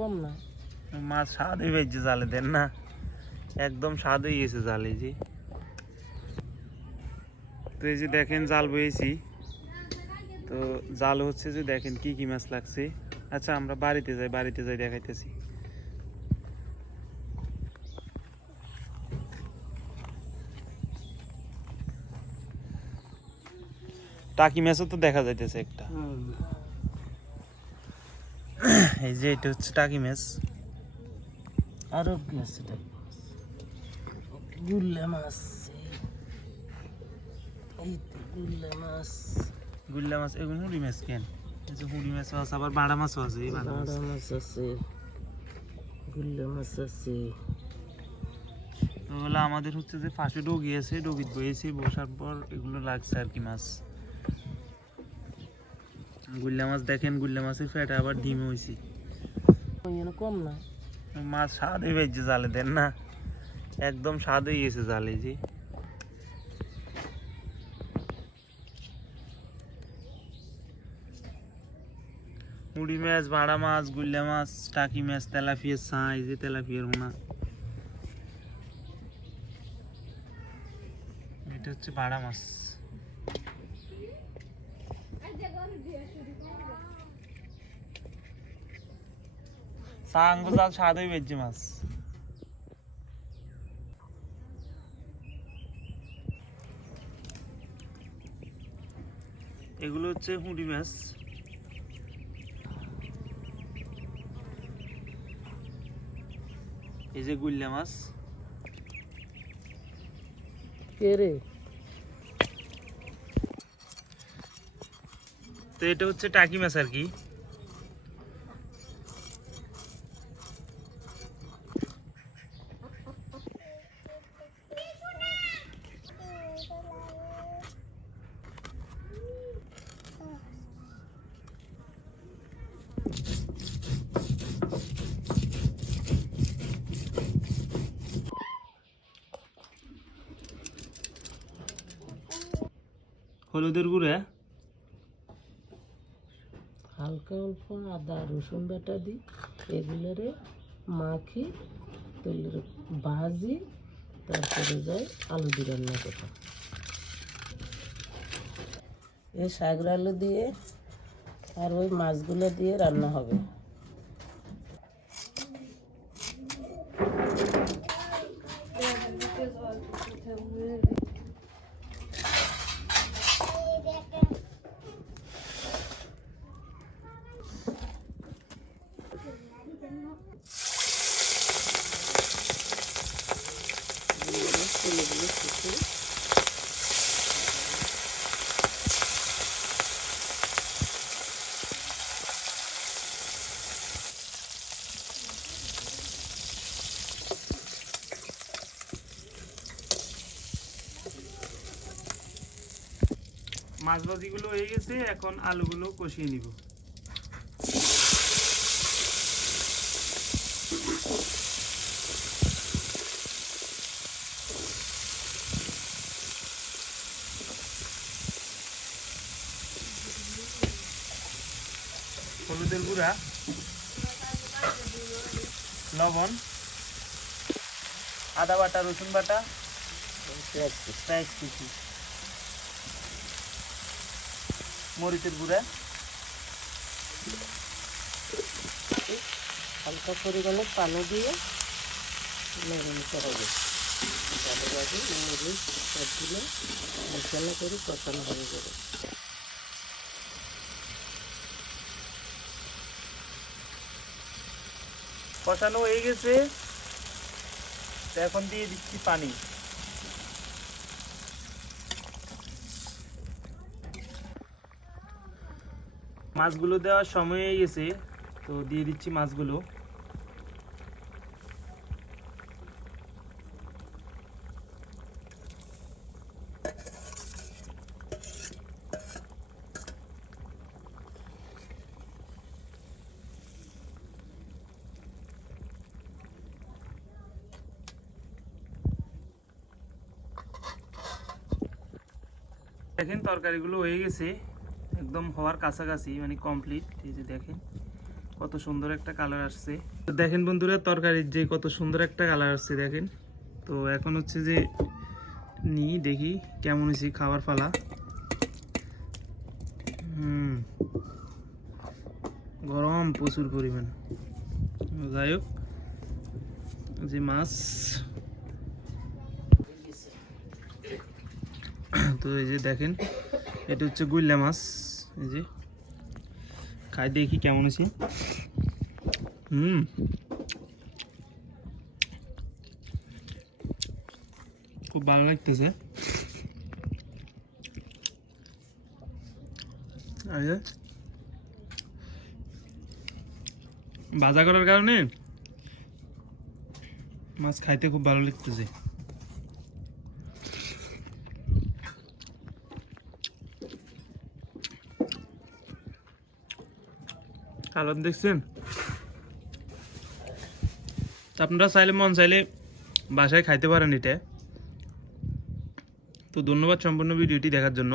কম না মাছ স্বাদ হয়ে গেছে জালে দেন না, একদম স্বাদ হয়ে গেছে জালে। যে তো এই যে দেখেন জাল বয়েছি, তো জাল হচ্ছে যে দেখেন কি কি মাছ লাগছে। আচ্ছা আমরা বাড়িতে যাই দেখাইতেছি। টাকি মাছও তো দেখা যাইতেছে একটা। এই যে এটা হচ্ছে টাকি মাছ। আরো কি আছে? গুল্লা মাছ, এই তো গুল্লা মাছ। গুল্লা মাছ, এগুলো হুড়ি মাছ কেন? এই যে হুড়ি মাছও আছে, আবার বাড়া মাছও আছে। এই বাড়া মাছ আছে, গুল্লা মাছ আছে। ওগুলো আমাদের হচ্ছে যে ফাঁসে ডগি আছে, ডগিত বয়েছি, বসার পর এগুলো লাগছে আর কি মাছ। গুল্লা মাছ দেখেন, গুল্লা মাছের ফেটে আবার ডিম হয়েছে। কম না মাছ স্বাদ হয়ে গেছে জালে দেন না, একদম স্বাদ হয়ে গেছে জালে। যে মুড়ি মাছ, ভাড়া মাছ, গুল্লা মাছ, টাকি মাছ, তেলাপিয়ার ছাঁ, এই যে তেলাপিয়ার মোনা। এটা হচ্ছে ভাড়া মাছ। সাঙ্গ জাল স্বাদ হয়ে গেছে মাছ। এগুলো হচ্ছে হুঁড়ি মাছ। এই যে গুল্লা মাছ। কে রে? তো এটা হচ্ছে টাকি মাছ আর কি। হলুদের গুঁড়া, হালকা অল্প আদা রসুন বাটা দিই, এগুলোরে মাখি, তেলের ভাজি, তারপরে যাই আলু দিয়ে রান্না করতাম। এই শাকের আলু দিয়ে আর ওই মাছগুলো দিয়ে রান্না হবে। মাছ ভাজিগুলো হয়ে গেছে, এখন আলুগুলো কষিয়ে নিব। হলুদের গুঁড়া, লবণ, আদা বাটা, রসুন বাটা, পেঁয়াজ কুচি, মরিচের গুঁড়া, হালকা পরিমাণে পানি দিয়ে নরম করাবে। ভালোভাবে মরিচ সবগুলো মশলা করে কষানো হয়ে যাবে। কষানো হয়ে গেছে, তো এখন দিয়ে দিচ্ছি পানি। মাছগুলো দেওয়ার সময় হয়ে গেছে, তো দিয়ে দিচ্ছি মাছগুলো। দেখেন তরকারিগুলো হয়ে গেছে, একদম হওয়ার কাছাকাছি, মানে কমপ্লিট। এই যে দেখেন কত সুন্দর একটা কালার আসছে। তো দেখেন বন্ধুরা তরকারির যে কত সুন্দর একটা কালার আসছে দেখেন। তো এখন হচ্ছে যে দেখি কেমন হয়েছে, খাবার ফালা। গরম প্রচুর পরিমাণ। যাই হোক, যে মাছ, তো এই যে দেখেন এটা হচ্ছে গুইল্লা মাছ। এই যে খাই দেখি কেমন আছে। খুব ভালো লাগতেছে। ভাজা করার কারণে মাছ খাইতে খুব ভালো লাগতেছে। কালার দেখছেন? আপনারা চাইলে মন চাইলে বাসায় খাইতে পারেন এটা। তো ধন্যবাদ সম্পূর্ণ ভিডিওটি দেখার জন্য।